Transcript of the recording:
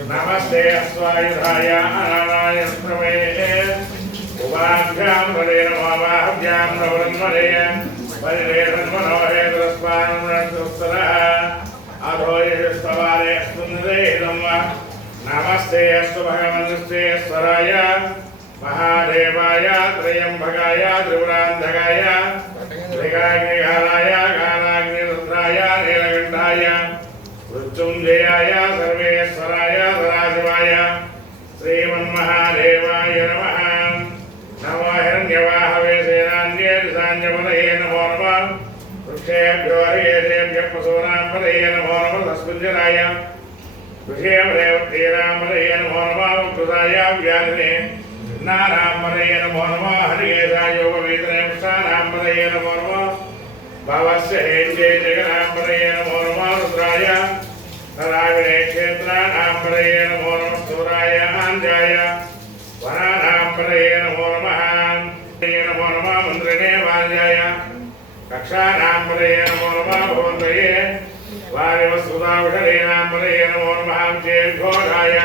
नमस्ते अस्वायुधाय अनाय स्त्रवे उपाभ्यां वदे नमो बाहुभ्यां नवरं वदे परिवेदन्मनोहे दुरस्वानुरन्तुस्तरः अधो यशस्तवारे सुन्दरेदं नमस्ते अस्तु भगवन्ते स्वराय महादेवाय त्र्यम्बकाय त्रिपुरान्धकाय त्रिकाग्निहाराय गानाग्निरुद्राय नीलकण्ठाय मृत्युंजयाय सर्वेश्वराय सदाशिवाय श्रीमन्महादेवाय नमः। नमो हिरण्यवाहवे सेनान्ये दिशान्यपतये नमो नमः। वृक्षेभ्यो हरिकेशेभ्यः पशूनां पतये नमो नमः। तस्मिञ्जराय वृषेभदेवतीनां पतये नमो नमः। वक्षुसाय व्याधिने नानां पतये नमो नमः। हरिकेशाय योगवेदने वृक्षाणां पतये नमो नमः। भवस्य हेन्दे जगनां पतये नमो नमः। रुद्राय राविणे क्षेत्राणां पतये नमो नमः। सूराय आञ्जाय वनानां पतये नमो नमः। नमो नमः। मन्त्रिणे वाल्याय कक्षानां पतये नमो नमः। भवन्तये वारिवस्तुताविषदीनां पतये नमो नमः। चेद्घोषाय